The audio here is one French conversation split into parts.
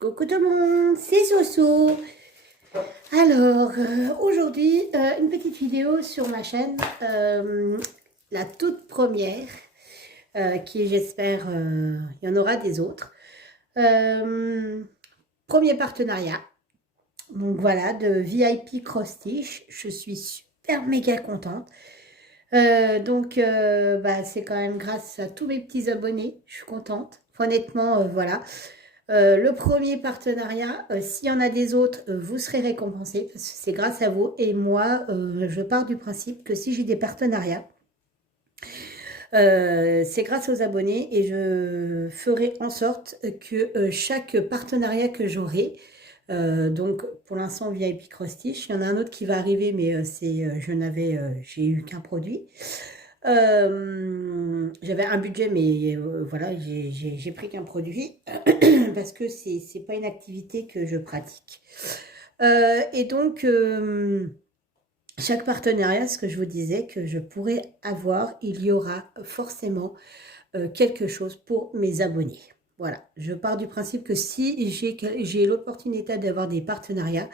Coucou tout le monde, c'est Soso. Alors, aujourd'hui, une petite vidéo sur ma chaîne, la toute première, qui j'espère, il y en aura des autres. Premier partenariat, donc voilà, de VIP Cross Stitch. Je suis super méga contente. C'est quand même grâce à tous mes petits abonnés, je suis contente. Honnêtement, voilà. Le premier partenariat, s'il y en a des autres, vous serez récompensés parce que c'est grâce à vous. Et moi, je pars du principe que si j'ai des partenariats, c'est grâce aux abonnés et je ferai en sorte que chaque partenariat que j'aurai, donc pour l'instant VIP Cross Stitch, il y en a un autre qui va arriver, mais j'ai eu qu'un produit. J'avais un budget, mais voilà, j'ai pris qu'un produit parce que c'est pas une activité que je pratique. Chaque partenariat, ce que je vous disais, que je pourrais avoir, il y aura forcément quelque chose pour mes abonnés. Voilà, je pars du principe que si j'ai l'opportunité d'avoir des partenariats,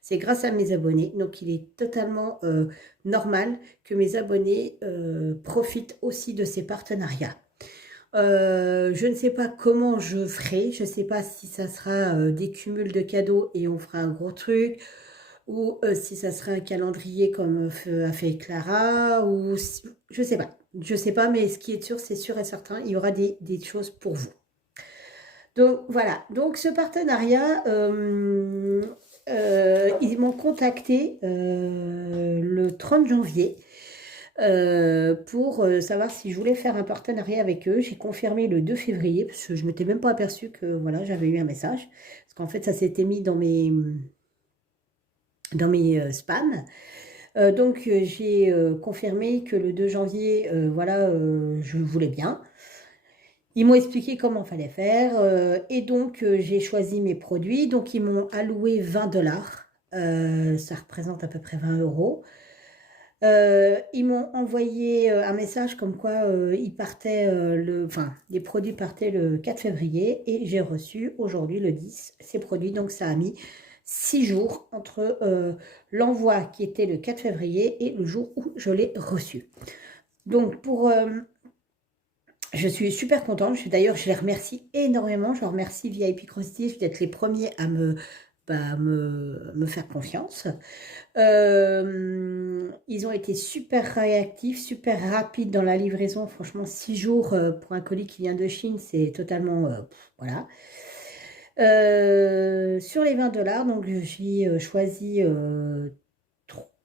c'est grâce à mes abonnés. Donc, il est totalement normal que mes abonnés profitent aussi de ces partenariats. Je ne sais pas comment je ferai. Je ne sais pas si ça sera des cumuls de cadeaux et on fera un gros truc. Ou si ça sera un calendrier comme a fait Clara. Je ne sais pas. Je ne sais pas, mais ce qui est sûr, c'est sûr et certain, il y aura des choses pour vous. Donc voilà, donc ce partenariat, ils m'ont contacté le 30 janvier pour savoir si je voulais faire un partenariat avec eux. J'ai confirmé le 2 février parce que je ne m'étais même pas aperçue que voilà, j'avais eu un message. Parce qu'en fait, ça s'était mis dans mes spams. J'ai confirmé que le 2 janvier, voilà, je voulais bien. Ils m'ont expliqué comment fallait faire j'ai choisi mes produits. Donc, ils m'ont alloué 20 dollars. Ça représente à peu près 20 euros. Ils m'ont envoyé un message comme quoi les produits partaient le 4 février et j'ai reçu aujourd'hui le 10 ces produits. Donc, ça a mis 6 jours entre l'envoi qui était le 4 février et le jour où je l'ai reçu. Donc, je suis super contente. D'ailleurs, je les remercie énormément. Je remercie VIP Cross Stitch d'être les premiers à me faire confiance. Ils ont été super réactifs, super rapides dans la livraison. Franchement, 6 jours pour un colis qui vient de Chine, c'est totalement... voilà. Sur les 20 dollars, donc j'ai choisi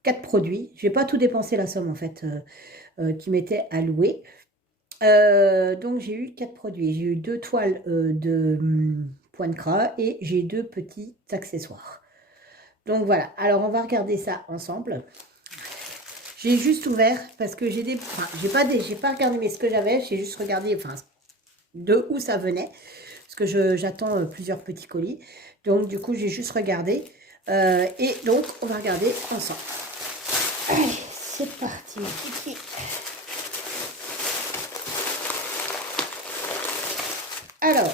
4 produits. Je n'ai pas tout dépensé la somme en fait qui m'était allouée. Donc j'ai eu 4 produits. J'ai eu 2 toiles de point de gras et j'ai 2 petits accessoires. Donc voilà, alors on va regarder ça ensemble. J'ai juste ouvert parce que j'ai pas regardé mais ce que j'avais, j'ai juste regardé de où ça venait. Parce que j'attends plusieurs petits colis. Donc du coup j'ai juste regardé. Et donc on va regarder ensemble. Allez, c'est parti. Alors,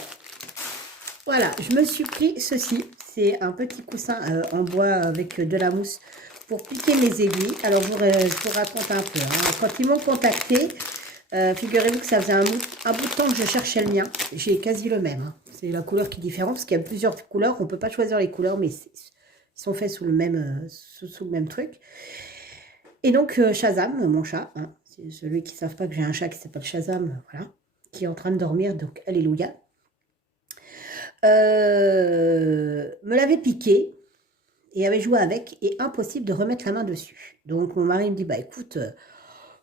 voilà, je me suis pris ceci. C'est un petit coussin en bois avec de la mousse pour piquer mes aiguilles. Alors, je vous raconte un peu. Hein. Quand ils m'ont contacté, figurez-vous que ça faisait un bout de temps que je cherchais le mien. J'ai quasi le même. Hein. C'est la couleur qui est différente parce qu'il y a plusieurs couleurs. On ne peut pas choisir les couleurs, mais ils sont faits sous le même, sous le même truc. Et donc, Shazam, mon chat, hein, c'est celui qui ne savent pas que j'ai un chat qui s'appelle Shazam, voilà, qui est en train de dormir, donc alléluia. Me l'avait piqué et avait joué avec et impossible de remettre la main dessus. Donc mon mari me dit bah écoute,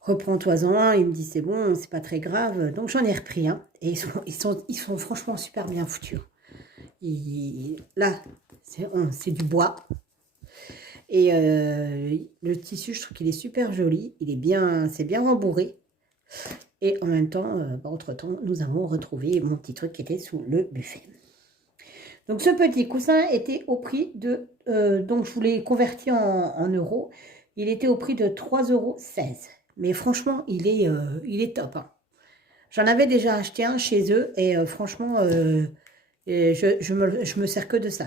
reprends-toi-en. Il me dit c'est bon, c'est pas très grave. Donc j'en ai repris un et ils sont franchement super bien foutus. Là c'est du bois et le tissu je trouve qu'il est super joli. C'est bien rembourré. Et en même temps, entre-temps, nous avons retrouvé mon petit truc qui était sous le buffet. Donc, ce petit coussin était au prix de... donc, je vous l'ai converti en euros. Il était au prix de 3,16 €. Mais franchement, il est top. Hein. J'en avais déjà acheté un chez eux. Et franchement, Et je me sers que de ça.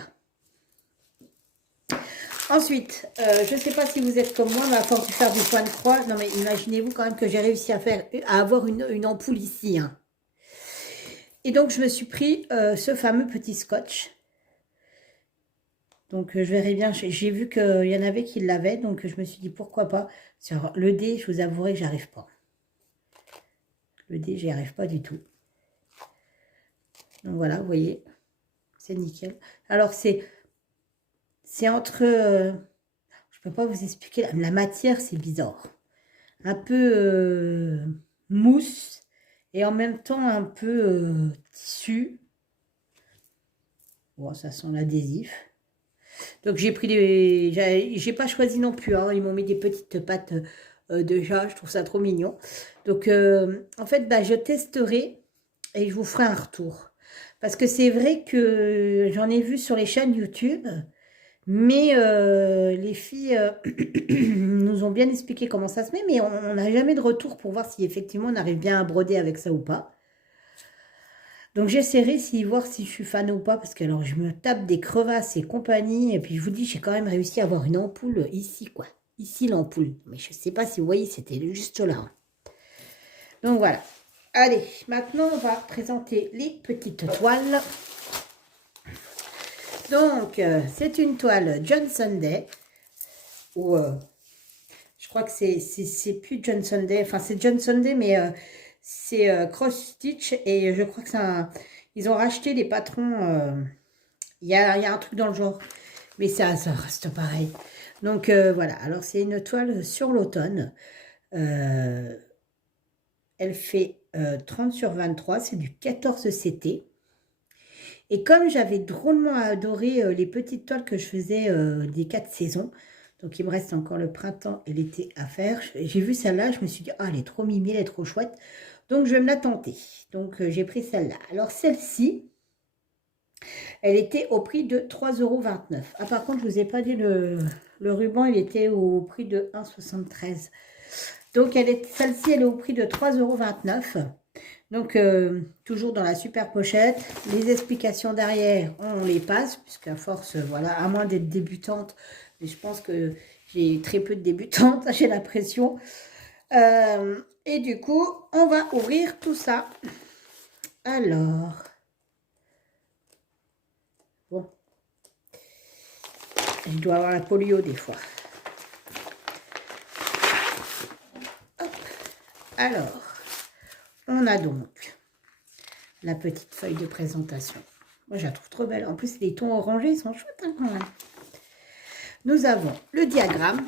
Ensuite, je ne sais pas si vous êtes comme moi, mais à force de faire du point de croix, non mais imaginez-vous quand même que j'ai réussi à avoir une ampoule ici. Hein. Et donc, je me suis pris ce fameux petit scotch. Donc, je verrai bien. J'ai vu qu'il y en avait qui l'avaient, donc je me suis dit pourquoi pas. Sur le dé, je vous avouerai que j'arrive pas. Le dé, j'y arrive pas du tout. Donc voilà, vous voyez, c'est nickel. Alors, c'est entre... je peux pas vous expliquer. La matière, c'est bizarre. Un peu mousse et en même temps un peu tissu. Bon, ça sent l'adhésif. Donc j'ai pris des... J'ai pas choisi non plus. Hein. Ils m'ont mis des petites pattes de chat. Je trouve ça trop mignon. Donc en fait, bah, je testerai et je vous ferai un retour. Parce que c'est vrai que j'en ai vu sur les chaînes YouTube. Mais les filles nous ont bien expliqué comment ça se met, mais on n'a jamais de retour pour voir si effectivement on arrive bien à broder avec ça ou pas. Donc j'essaierai voir si je suis fan ou pas, parce que alors je me tape des crevasses et compagnie, et puis je vous dis, j'ai quand même réussi à avoir une ampoule ici, quoi. Ici l'ampoule. Mais je ne sais pas si vous voyez, c'était juste là. Donc voilà. Allez, maintenant on va présenter les petites toiles. Donc, c'est une toile John Sunday, ou je crois que c'est plus John Sunday, enfin c'est John Sunday, mais c'est Cross Stitch, et je crois que ils ont racheté les patrons, il y a un truc dans le genre, mais ça reste pareil. Donc voilà, alors c'est une toile sur l'automne, elle fait 30 sur 23, c'est du 14 CT. Et comme j'avais drôlement adoré les petites toiles que je faisais des 4 saisons, donc il me reste encore le printemps et l'été à faire, j'ai vu celle-là, je me suis dit, ah, elle est trop mimi, elle est trop chouette, donc je vais me la tenter. Donc j'ai pris celle-là. Alors celle-ci, elle était au prix de 3,29 €. Ah, par contre, je ne vous ai pas dit, le ruban, il était au prix de 1,73 €. Donc celle-ci, elle est au prix de 3,29 €. Donc, toujours dans la super pochette. Les explications derrière, on les passe, puisqu'à force, voilà, à moins d'être débutante, mais je pense que j'ai très peu de débutantes, j'ai l'impression. Et du coup, on va ouvrir tout ça. Alors, bon, je dois avoir la polio des fois. Hop. Alors, on a donc la petite feuille de présentation. Moi, je la trouve trop belle. En plus, les tons orangés, ils sont chouettes hein, quand même. Nous avons le diagramme.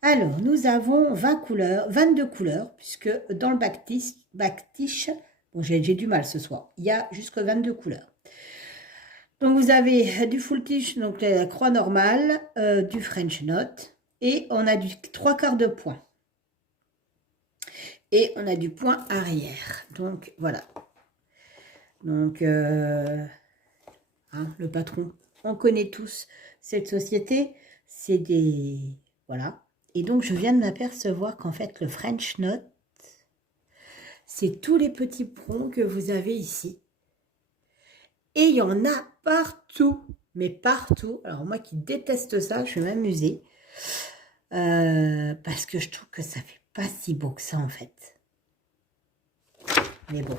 Alors, nous avons 20 couleurs, 22 couleurs, puisque dans le back-tiche, bon, j'ai du mal ce soir, il y a jusque 22 couleurs. Donc, vous avez du full tiche, donc la croix normale, du French knot, et on a du 3/4 de point. Et on a du point arrière. Donc, voilà. Donc, hein, le patron, on connaît tous cette société. C'est des... Voilà. Et donc, je viens de m'apercevoir qu'en fait, le French knot, c'est tous les petits prongs que vous avez ici. Et il y en a partout. Mais partout. Alors, moi qui déteste ça, je vais m'amuser. Parce que je trouve que ça fait pas si beau que ça, en fait. Mais bon.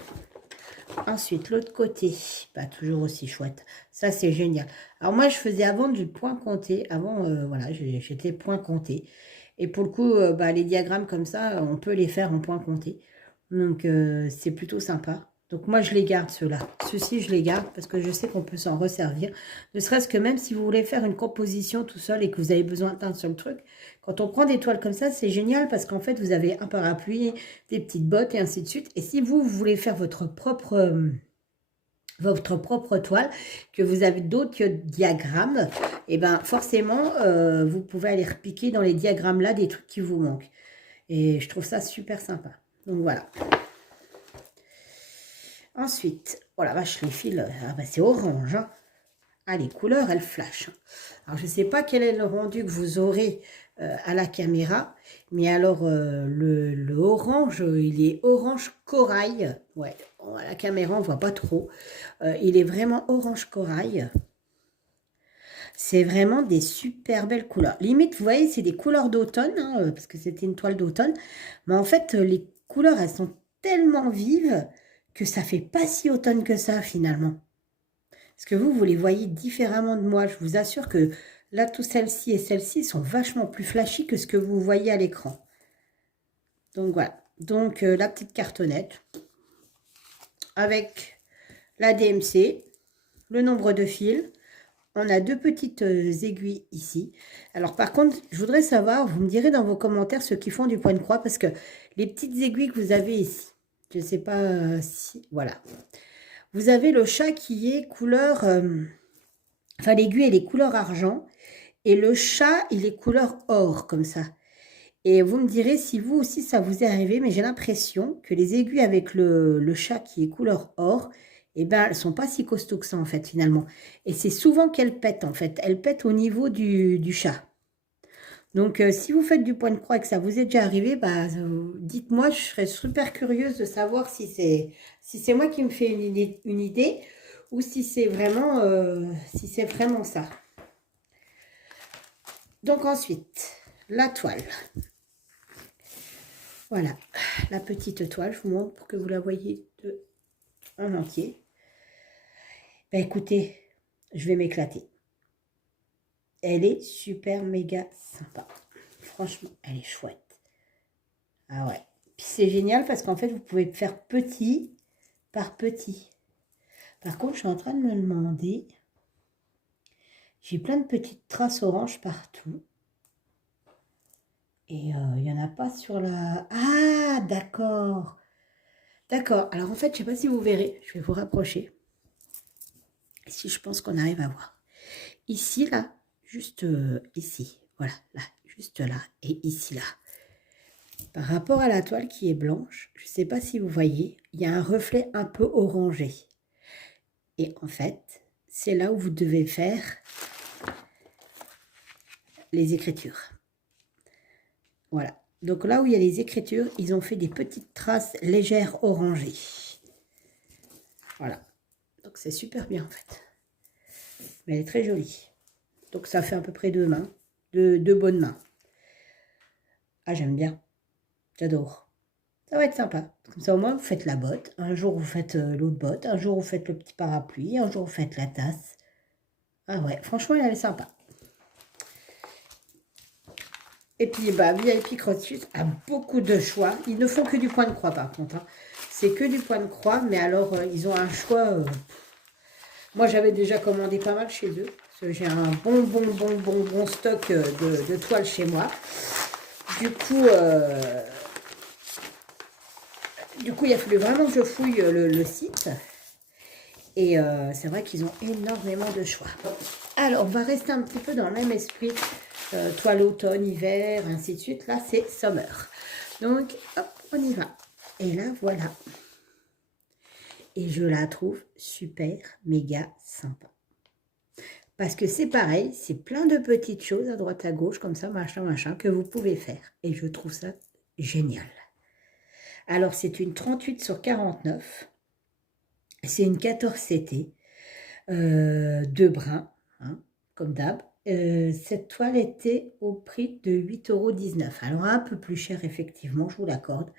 Ensuite, l'autre côté, bah, toujours aussi chouette. Ça, c'est génial. Alors, moi, je faisais avant du point compté. Avant, voilà, j'étais point compté. Et pour le coup, bah, les diagrammes comme ça, on peut les faire en point compté. Donc, c'est plutôt sympa. Donc, moi, je les garde, ceux-là. Ceux-ci, je les garde parce que je sais qu'on peut s'en resservir. Ne serait-ce que même si vous voulez faire une composition tout seul et que vous avez besoin d'un seul truc, quand on prend des toiles comme ça, c'est génial parce qu'en fait, vous avez un parapluie, des petites bottes et ainsi de suite. Et si vous voulez faire votre propre toile, que vous avez d'autres diagrammes, et ben forcément, vous pouvez aller repiquer dans les diagrammes là des trucs qui vous manquent. Et je trouve ça super sympa. Donc voilà. Ensuite, oh la vache, les fils, ah bah c'est orange. Hein. Ah, les couleurs, elles flashent. Alors, je ne sais pas quel est le rendu que vous aurez à la caméra, mais alors, le orange, il est orange corail. Ouais, à la caméra, on ne voit pas trop. Il est vraiment orange corail. C'est vraiment des super belles couleurs. Limite, vous voyez, c'est des couleurs d'automne, hein, parce que c'était une toile d'automne. Mais en fait, les couleurs, elles sont tellement vives que ça fait pas si automne que ça, finalement. Parce que vous les voyez différemment de moi. Je vous assure que là, toutes celles-ci et celles-ci sont vachement plus flashy que ce que vous voyez à l'écran. Donc, voilà. Donc, la petite cartonnette avec la DMC, le nombre de fils. On a deux petites aiguilles ici. Alors par contre, je voudrais savoir, vous me direz dans vos commentaires ceux qui font du point de croix, parce que les petites aiguilles que vous avez ici, je ne sais pas si... Voilà. Vous avez le chat qui est couleur... enfin, l'aiguille, elle est couleur argent. Et le chat, il est couleur or, comme ça. Et vous me direz si vous aussi, ça vous est arrivé, mais j'ai l'impression que les aiguilles avec le chat qui est couleur or, eh ben, elles ne sont pas si costauds que ça, en fait, finalement. Et c'est souvent qu'elles pètent, en fait. Elles pètent au niveau du chat. Donc, si vous faites du point de croix et que ça vous est déjà arrivé, bah, dites-moi, je serais super curieuse de savoir si c'est moi qui me fais une idée ou si c'est vraiment ça. Donc, ensuite, la toile. Voilà, la petite toile, je vous montre pour que vous la voyez en entier. Ben écoutez, je vais m'éclater. Elle est super méga sympa. Franchement, elle est chouette. Ah ouais. Puis c'est génial parce qu'en fait, vous pouvez faire petit par petit. Par contre, je suis en train de me demander. J'ai plein de petites traces oranges partout. Et il n'y en a pas sur la... Ah, d'accord. D'accord. Alors en fait, je ne sais pas si vous verrez. Je vais vous rapprocher. Ici, je pense qu'on arrive à voir. Ici, là, juste ici. Voilà, là, juste là. Et ici, là. Par rapport à la toile qui est blanche, je ne sais pas si vous voyez, il y a un reflet un peu orangé. Et en fait, c'est là où vous devez faire les écritures. Voilà. Donc là où il y a les écritures, ils ont fait des petites traces légères orangées. Voilà. Donc c'est super bien en fait. Mais elle est très jolie. Donc ça fait à peu près deux mains, deux bonnes mains. Ah, j'aime bien. J'adore. Ça va être sympa. Comme ça au moins vous faites la botte. Un jour vous faites l'autre botte. Un jour vous faites le petit parapluie. Un jour vous faites la tasse. Ah ouais, franchement elle est sympa. Et puis bah VIP Crochet a beaucoup de choix. Ils ne font que du point de croix par contre. Hein. C'est que du point de croix. Mais alors ils ont un choix... Moi, j'avais déjà commandé pas mal chez eux. J'ai un bon stock de toiles chez moi. Du coup, il a fallu vraiment que je fouille le site. Et c'est vrai qu'ils ont énormément de choix. Alors, on va rester un petit peu dans le même esprit. Toile automne, hiver, ainsi de suite. Là, c'est summer. Donc, hop, on y va. Et là, voilà. Et je la trouve super, méga sympa. Parce que c'est pareil, c'est plein de petites choses à droite à gauche, comme ça, machin, que vous pouvez faire. Et je trouve ça génial. Alors, c'est une 38 sur 49. C'est une 14 CT. De brun, hein, comme d'hab. Cette toile était au prix de 8,19 €. Alors, un peu plus cher, effectivement, je vous l'accorde.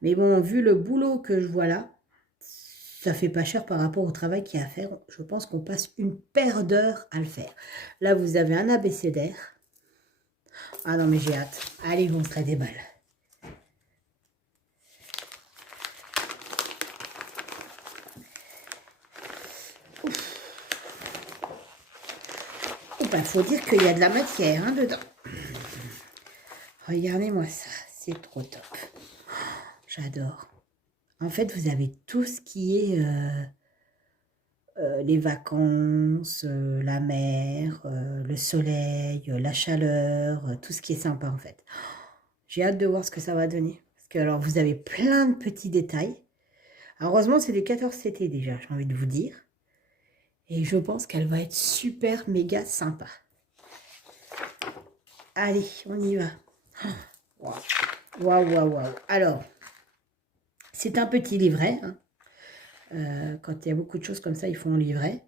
Mais bon, vu le boulot que je vois là, ça fait pas cher par rapport au travail qu'il y a à faire. Je pense qu'on passe une paire d'heures à le faire. Là, vous avez un abécédaire. Ah non, mais j'ai hâte. Allez, vous me ferez des balles. Il faut dire qu'il y a de la matière hein, dedans. Regardez-moi ça. C'est trop top. J'adore. En fait, vous avez tout ce qui est les vacances, la mer, le soleil, la chaleur, tout ce qui est sympa en fait. J'ai hâte de voir ce que ça va donner. Parce que alors, vous avez plein de petits détails. Alors, heureusement, c'est du 14 CT déjà, j'ai envie de vous dire. Et je pense qu'elle va être super méga sympa. Allez, on y va. Waouh, waouh, waouh, waouh. Alors, c'est un petit livret. Hein. Quand il y a beaucoup de choses comme ça, ils font un livret.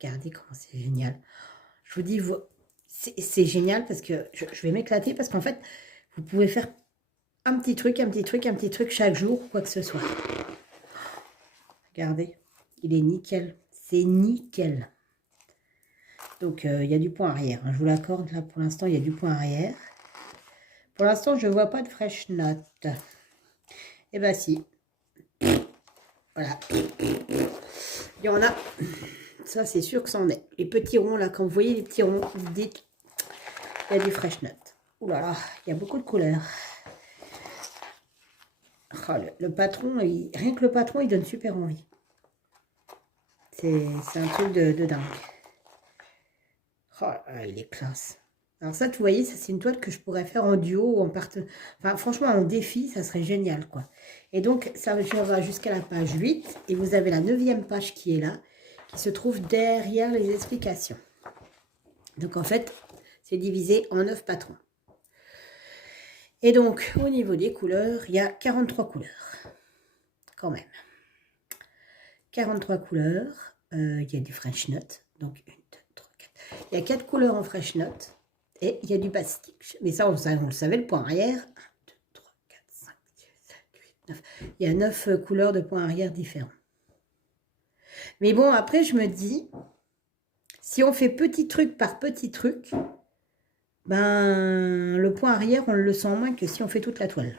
Regardez comment c'est génial. Je vous dis, c'est génial parce que je vais m'éclater parce qu'en fait, vous pouvez faire un petit truc, un petit truc, un petit truc chaque jour, quoi que ce soit. Regardez, il est nickel. C'est nickel. Donc, il y a du point arrière. Hein. Je vous l'accorde, là, pour l'instant, il y a du point arrière. Pour l'instant, je ne vois pas de fresh note. Eh bien, si. Voilà. Il y en a. Ça, c'est sûr que c'en est. Les petits ronds, là, quand vous voyez les petits ronds, vous dites, il y a du fresh note. Ouh là là, il y a beaucoup de couleurs. Oh, le patron, rien que le patron, il donne super envie. C'est un truc de dingue. Oh, il est classe. Alors ça, vous voyez, ça c'est une toile que je pourrais faire en duo ou en partenariat. Enfin, franchement, en défi, ça serait génial, quoi. Et donc, ça va jusqu'à la page 8. Et vous avez la 9e page qui est là, qui se trouve derrière les explications. Donc, en fait, c'est divisé en 9 patrons. Et donc, au niveau des couleurs, il y a 43 couleurs. Quand même. 43 couleurs. Il y a du French Note. Donc, 1, 2, 3, 4. Il y a 4 couleurs en French Note. Et il y a du bastique. Mais ça, on le savait, le point arrière. 1, 2, 3, 4, 5, 6, 7, 8, 9. Il y a 9 couleurs de points arrière différents. Mais bon, après, je me dis, si on fait petit truc par petit truc, ben, le point arrière, on le sent moins que si on fait toute la toile.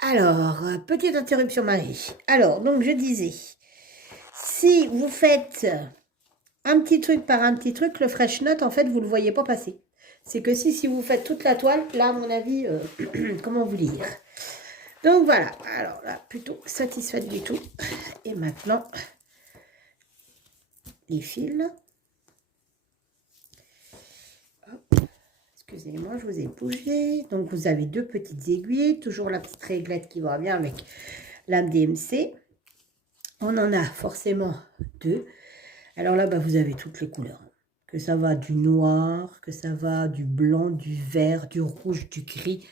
Alors, petite interruption, Marie. Alors, donc, je disais, si vous faites un petit truc par un petit truc, le fresh note, en fait, vous ne le voyez pas passer. C'est que si vous faites toute la toile, là, à mon avis, comment vous lire? Donc, voilà. Alors, là, plutôt satisfaite du tout. Et maintenant, les fils. Excusez-moi, je vous ai bougé. Donc, vous avez 2 petites aiguilles. Toujours la petite réglette qui va bien avec lame DMC. On en a forcément 2. Alors là, bah, vous avez toutes les couleurs. Que ça va du noir, que ça va du blanc, du vert, du rouge, du gris.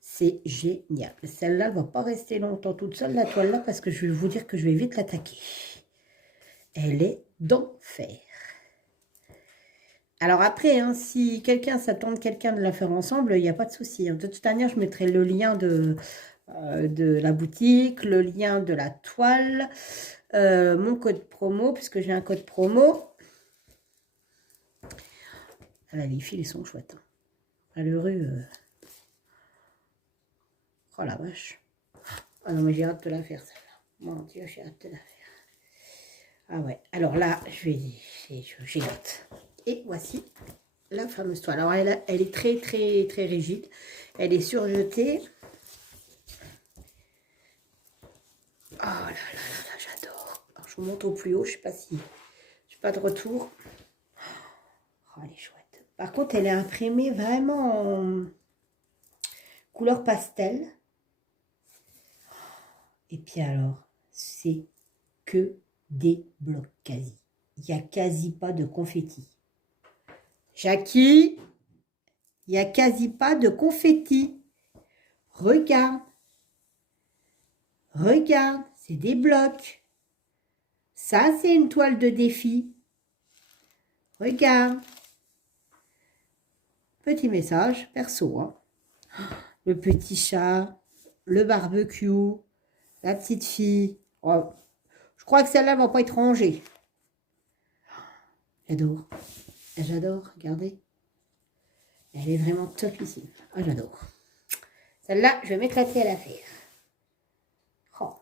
C'est génial. Celle-là ne va pas rester longtemps toute seule, la toile-là, parce que je vais vous dire que je vais vite l'attaquer. Elle est d'enfer. Alors après, hein, si s'attend de quelqu'un de la faire ensemble, il n'y a pas de souci. Hein. De toute manière, je mettrai le lien de la boutique, le lien de la toile, mon code promo, puisque j'ai un code promo. Ah, les fils, ils sont chouettes. Hein. Malheureux. Oh la vache. Ah non, mais j'ai hâte de la faire, celle-là. Mon Dieu, j'ai hâte de la faire. Ah ouais, alors là, j'ai hâte. Et voici la fameuse toile. Alors, elle est très, très, très rigide. Elle est surjetée. Oh là là là, j'adore. Alors, je vous montre au plus haut. Je ne sais pas si je n'ai pas de retour. Oh, elle est chouette. Par contre, elle est imprimée vraiment en couleur pastel. Et puis alors, c'est que des blocs quasi. Il n'y a quasi pas de confetti. Jackie, il n'y a quasi pas de confetti. Regarde. Regarde, c'est des blocs. Ça, c'est une toile de défi. Regarde. Petit message perso. Hein. Le petit chat, le barbecue, la petite fille. Oh, je crois que celle-là ne va pas être rangée. J'adore. J'adore, regardez. Elle est vraiment topissime. Ah, j'adore. Celle-là, je vais m'éclater à la faire. Oh.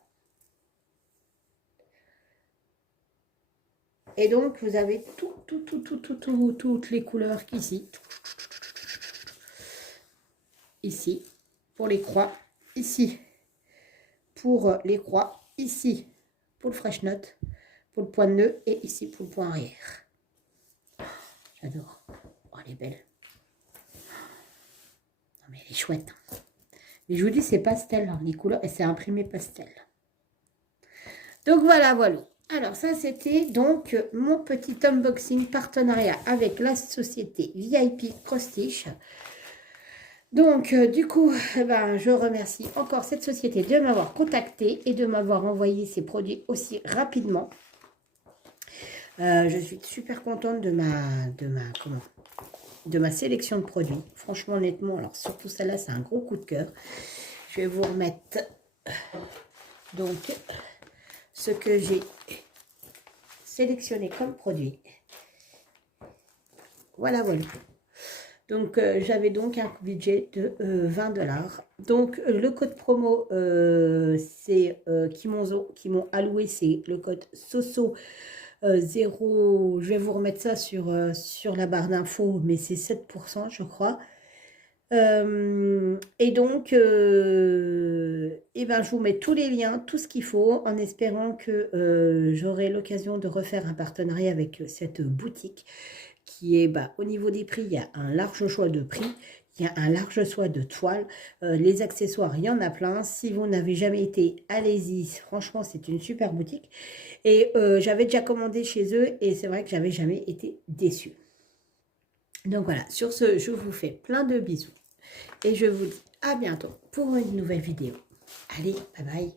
Et donc, vous avez toutes les couleurs ici. Ici, pour les croix. Ici, pour les croix. Ici, pour le fresh note. Pour le point de nœud. Et ici, pour le point arrière. J'adore. Oh, elle est belle. Non, mais elle est chouette. Mais je vous dis, c'est pastel, hein, les couleurs. Et c'est imprimé pastel. Donc, voilà, voilà. Alors ça, c'était donc mon petit unboxing partenariat avec la société VIP Cross Stitch. Donc, du coup, eh ben, je remercie encore cette société de m'avoir contacté et de m'avoir envoyé ces produits aussi rapidement. Je suis super contente de ma sélection de produits. Franchement, honnêtement, alors surtout celle-là, c'est un gros coup de cœur. Je vais vous remettre donc ce que j'ai sélectionné comme produit. Voilà, voilà. Donc, j'avais donc un budget de 20 $. Donc, le code promo, c'est qui m'ont alloué, c'est le code SOSO 0. Je vais vous remettre ça sur la barre d'infos, mais c'est 7%, je crois. Et donc, ben, je vous mets tous les liens, tout ce qu'il faut, en espérant que j'aurai l'occasion de refaire un partenariat avec cette boutique qui est, au niveau des prix, il y a un large choix de prix, il y a un large choix de toiles, les accessoires, il y en a plein. Si vous n'avez jamais été, allez-y, franchement, c'est une super boutique. Et j'avais déjà commandé chez eux et c'est vrai que j'avais jamais été déçue. Donc voilà, sur ce, je vous fais plein de bisous et je vous dis à bientôt pour une nouvelle vidéo. Allez, bye bye.